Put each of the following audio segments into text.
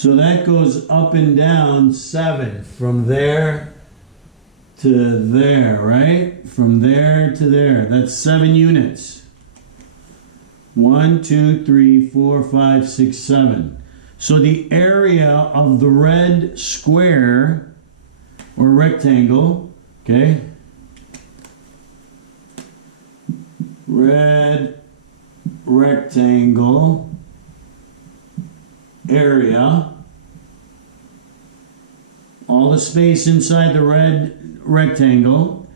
So that goes up and down 7 from there to there, right? From there to there. That's 7 units. 1, 2, 3, 4, 5, 6, 7. So the area of the red square or rectangle, okay? Red rectangle area, all the space inside the red rectangle,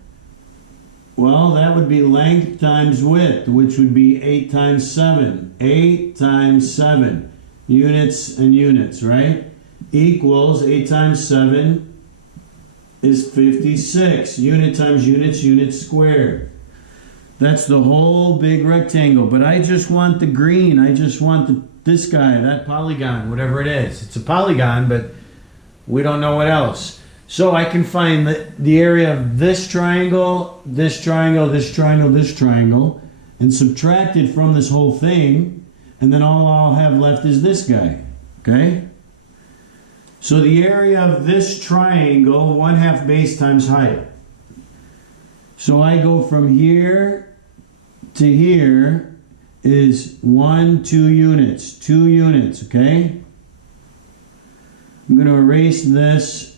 well, that would be length times width, which would be 8 times 7. 8 times 7. Units and units, right? Equals 8 times 7 is 56. Unit times units, units squared. That's the whole big rectangle. But I just want the green. I just want this guy, that polygon, whatever it is. It's a polygon, but we don't know what else. So I can find the area of this triangle, this triangle, this triangle, this triangle, and subtract it from this whole thing, and then all I'll have left is this guy, okay? So the area of this triangle, 1/2 base times height. So I go from here to here is 1, 2 units, 2 units, okay? I'm going to erase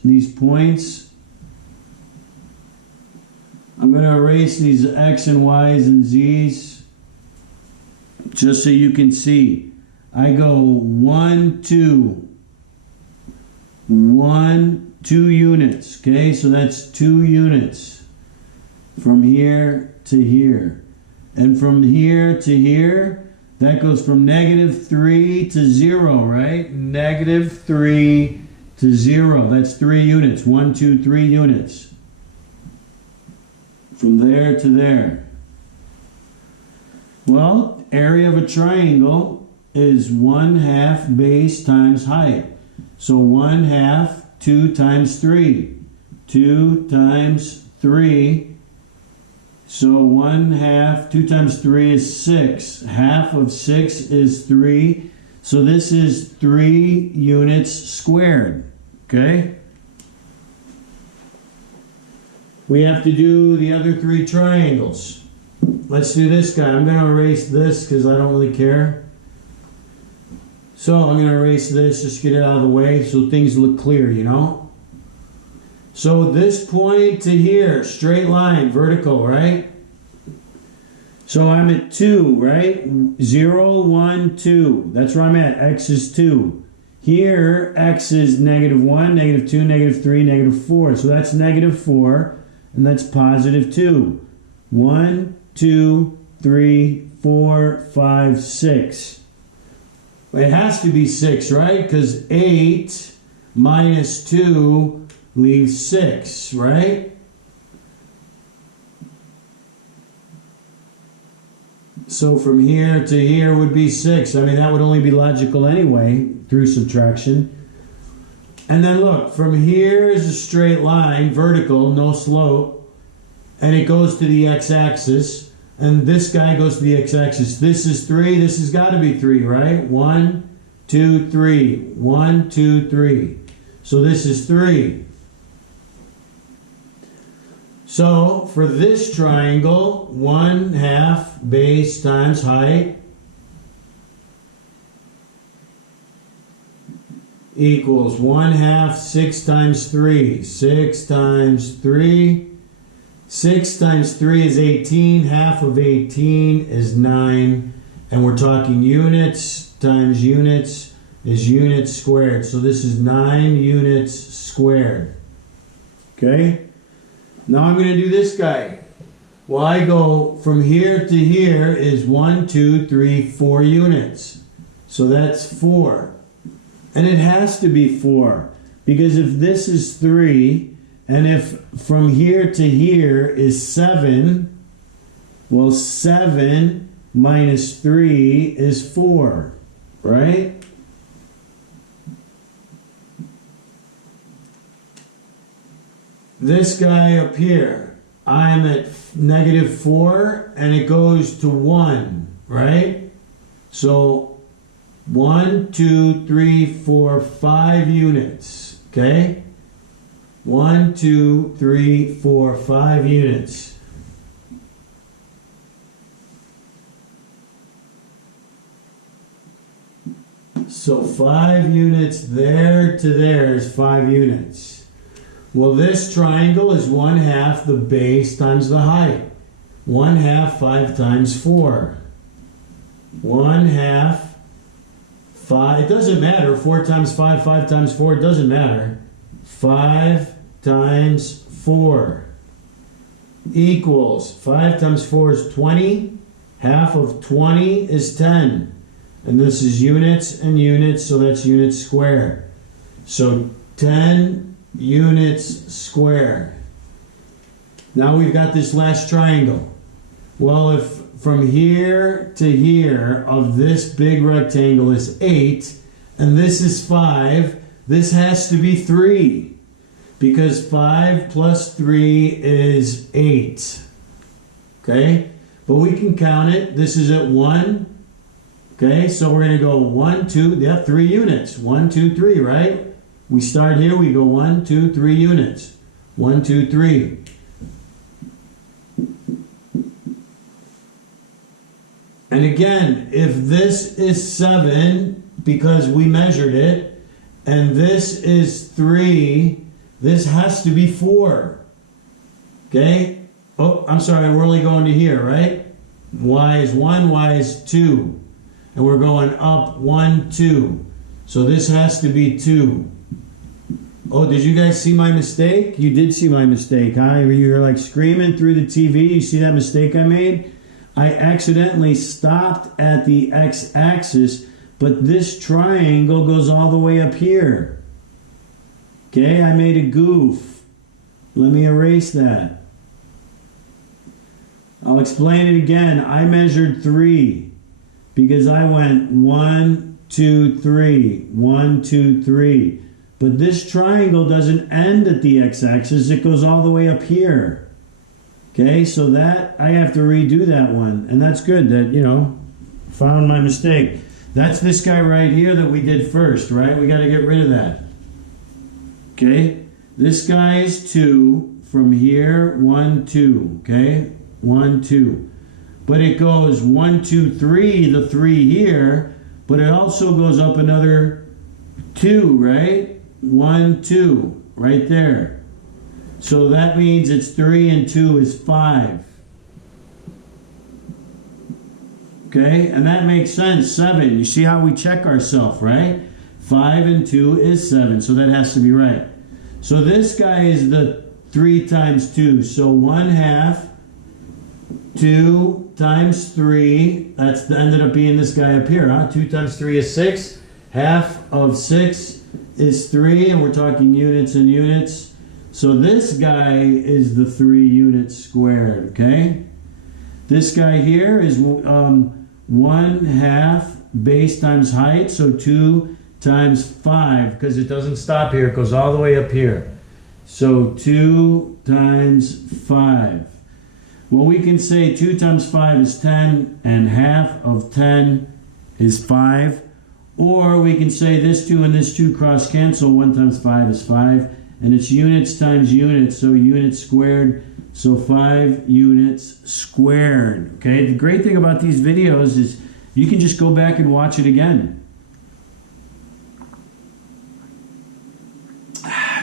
these points. I'm going to erase these X and Y's and Z's just so you can see. I go 1, 2. 1, 2 units, okay? So that's 2 units from here to here. And from here to here, that goes from -3 to 0, right? -3 to 0. That's 3 units. 1, 2, 3 units. From there to there. Well, area of a triangle is 1/2 base times height. So 1/2, 2 times 3. 2 times 3. So 1/2, 2 times 3 is 6. Half of 6 is 3. So this is 3 units squared. Okay? We have to do the other 3 triangles. Let's do this guy. I'm going to erase this because I don't really care. So I'm going to erase this, just get it out of the way so things look clear, you know? So this point to here, straight line, vertical, right? So I'm at 2, right? 0, 1, 2. That's where I'm at. X is 2. Here, X is -1, -2, -3, -4. So that's -4, and that's +2. 1, 2, 3, 4, 5, 6. It has to be 6, right? Because 8 minus 2 leaves 6, right? So from here to here would be 6. I mean, that would only be logical anyway, through subtraction. And then look, from here is a straight line, vertical, no slope, and it goes to the x-axis, and this guy goes to the x-axis. This is 3, this has got to be 3, right? 1, 2, 3. 1, 2, 3. So this is 3. So for this triangle, 1/2 base times height equals 1/2 6 times 3. 6 times 3. 6 times 3 is 18. Half of 18 is 9. And we're talking units times units is units squared. So this is 9 units squared. Okay? Now I'm going to do this guy. Well, I go from here to here is 1, 2, 3, 4 units. So that's 4. And it has to be 4. Because if this is 3, and if from here to here is 7, well, 7 minus 3 is 4, right? This guy up here, I'm at -4 and it goes to 1, right? So 1, 2, 3, 4, 5 units. Okay? 1, 2, 3, 4, 5 units. So 5 units there to there is 5 units. Well, this triangle is 1/2 the base times the height. 1/2 5 times 4. 1/2 5. It doesn't matter. 4 times 5, 5 times 4. It doesn't matter. 5 times 4 equals 5 times 4 is 20. Half of 20 is 10. And this is units and units, so that's units squared. So 10 units squared. Now we've got this last triangle. Well, if from here to here of this big rectangle is 8, and this is 5, this has to be 3. Because 5 plus 3 is 8. Okay? But we can count it. This is at 1. Okay, so we're going to go 1, 2, 3 units. 1, 2, 3, right? We start here, we go 1, 2, 3 units. 1, 2, 3. And again, if this is 7, because we measured it, and this is 3, this has to be 4. Okay? Oh, I'm sorry, we're only going to here, right? Y is 1, Y is 2. And we're going up 1, 2. So this has to be 2. Oh, did you guys see my mistake? You did see my mistake, huh? You're like screaming through the TV. You see that mistake I made? I accidentally stopped at the x-axis, but this triangle goes all the way up here. Okay, I made a goof. Let me erase that. I'll explain it again. I measured 3. Because I went 1, 2, 3, 1, 2, 3. But this triangle doesn't end at the x-axis. It goes all the way up here. Okay, so that, I have to redo that one. And that's good that, found my mistake. That's this guy right here that we did first, right? We got to get rid of that. Okay, this guy is 2 from here, 1, 2. Okay, 1, 2. But it goes 1, 2, 3, the 3 here, but it also goes up another 2, right? 1, 2, right there. So that means it's 3 and 2 is 5. Okay, and that makes sense, 7. You see how we check ourselves, right? 5 and 2 is 7, so that has to be right. So this guy is the 3 times 2, so 1/2, 2 times 3, that's ended up being this guy up here, huh? 2 times 3 is 6. Half of 6 is 3, and we're talking units and units. So this guy is the 3 units squared, okay? This guy here is 1/2 base times height, so 2 times 5, because it doesn't stop here, it goes all the way up here. So 2 times 5. Well, we can say 2 times 5 is 10, and half of 10 is 5. Or we can say this 2 and this 2 cross cancel. 1 times 5 is 5. And it's units times units, so units squared. So 5 units squared. Okay, the great thing about these videos is you can just go back and watch it again.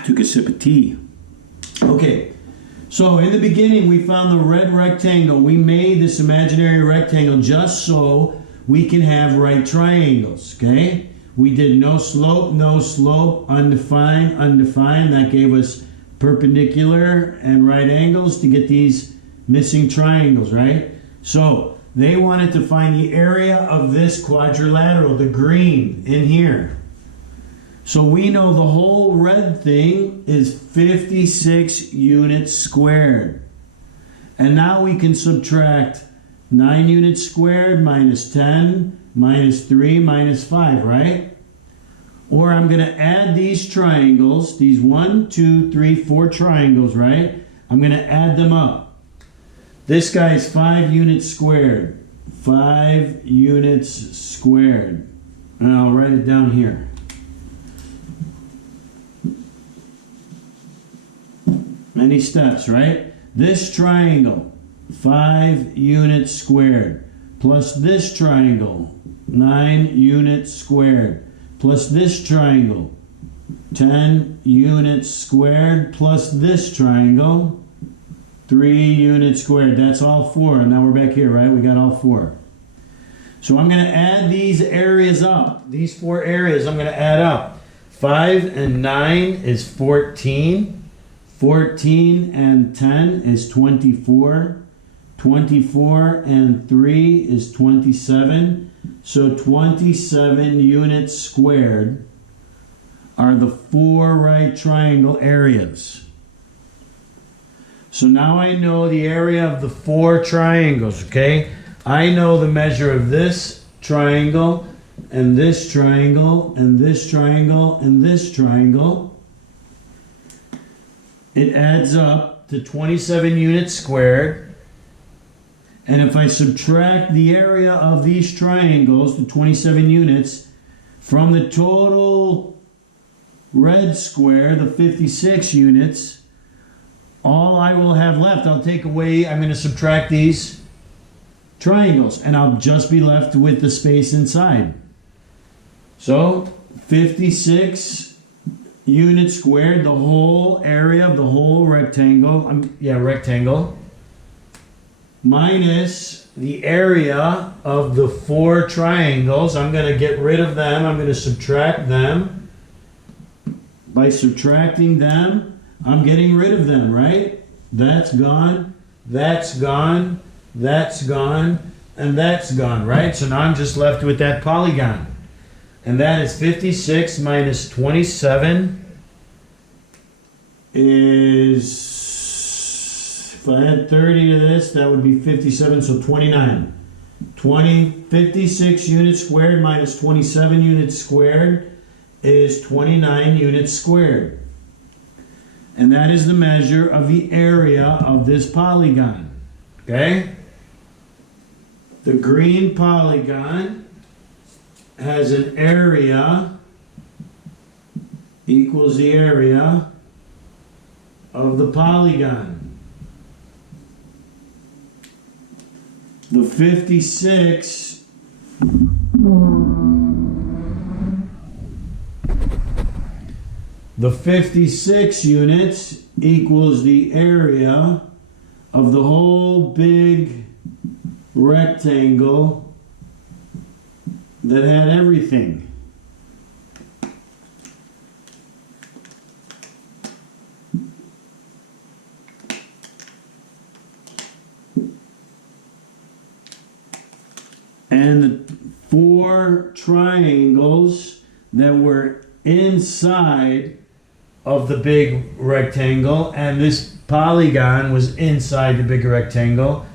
Took a sip of tea. Okay. So in the beginning, we found the red rectangle. We made this imaginary rectangle just so we can have right triangles, okay? We did no slope, undefined, undefined. That gave us perpendicular and right angles to get these missing triangles, right? So they wanted to find the area of this quadrilateral, the green in here. So we know the whole red thing is 56 units squared. And now we can subtract 9 units squared minus 10 minus 3 minus 5, right? Or I'm going to add these triangles, these 1, 2, 3, 4 triangles, right? I'm going to add them up. This guy is 5 units squared. 5 units squared. And I'll write it down here. Many steps, right? This triangle, 5 units squared, plus this triangle, 9 units squared, plus this triangle, 10 units squared, plus this triangle, 3 units squared. That's all 4. And now we're back here, right? We got all 4. So I'm going to add these areas up. These 4 areas I'm going to add up. 5 and 9 is 14. 14 and 10 is 24. 24 and 3 is 27. So 27 units squared are the 4 right triangle areas. So now I know the area of the 4 triangles, okay? I know the measure of this triangle, and this triangle, and this triangle, and this triangle. It adds up to 27 units squared. And if I subtract the area of these triangles, the 27 units, from the total red square, the 56 units, all I will have left, I'll take away, I'm going to subtract these triangles, and I'll just be left with the space inside. So 56 units squared, the whole area of the whole rectangle, rectangle, minus the area of the 4 triangles. I'm going to get rid of them. I'm going to subtract them. By subtracting them, I'm getting rid of them, right? That's gone, that's gone, that's gone, and that's gone, right? So now I'm just left with that polygon. And that is 56 minus 27 is, if I had 30 to this, that would be 57, so 29. 56 units squared minus 27 units squared is 29 units squared. And that is the measure of the area of this polygon. Okay? The green polygon has an area equals the area of the polygon. The 56 units equals the area of the whole big rectangle that had everything. And the 4 triangles that were inside of the big rectangle, and this polygon was inside the big rectangle.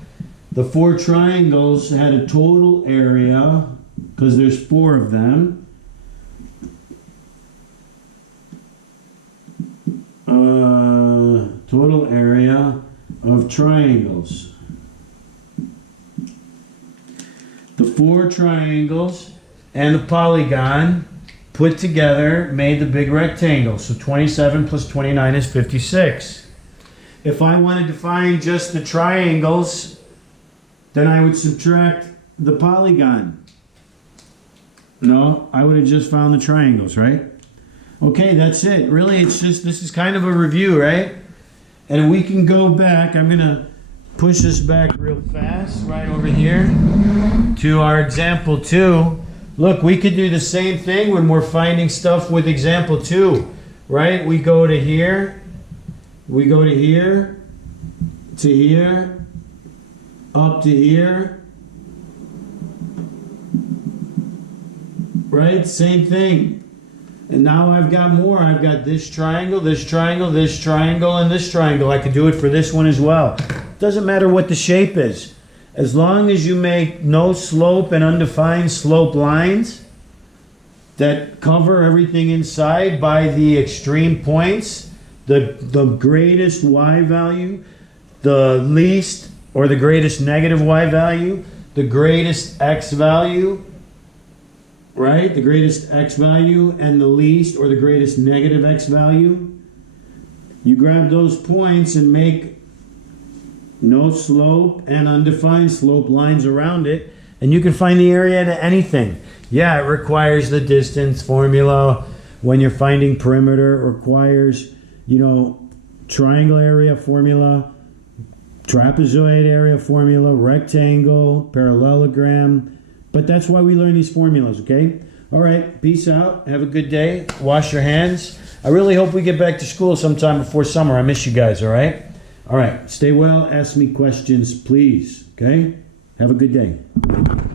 The 4 triangles had a total area, because there's 4 of them, total area of triangles. The 4 triangles and the polygon put together made the big rectangle. So 27 plus 29 is 56. If I wanted to find just the triangles, then I would subtract the polygon. No, I would have just found the triangles, right? Okay, that's it. Really, it's just, this is kind of a review, right? And we can go back. I'm going to push this back real fast right over here to our example 2. Look, we could do the same thing when we're finding stuff with example 2, right? We go to here, we go to here, to here, up to here, right? Same thing. And now I've got more. I've got this triangle, this triangle, this triangle, and this triangle. I could do it for this one as well. Doesn't matter what the shape is. As long as you make no slope and undefined slope lines that cover everything inside by the extreme points, the greatest y value, the least or the greatest negative y value, the greatest x value, right? The greatest x value and the least or the greatest negative x value. You grab those points and make no slope and undefined slope lines around it, and you can find the area to anything. Yeah, it requires the distance formula. When you're finding perimeter, it requires, triangle area formula, trapezoid area formula, rectangle, parallelogram. But that's why we learn these formulas, okay? All right, peace out. Have a good day. Wash your hands. I really hope we get back to school sometime before summer. I miss you guys, all right? All right, stay well. Ask me questions, please, okay? Have a good day.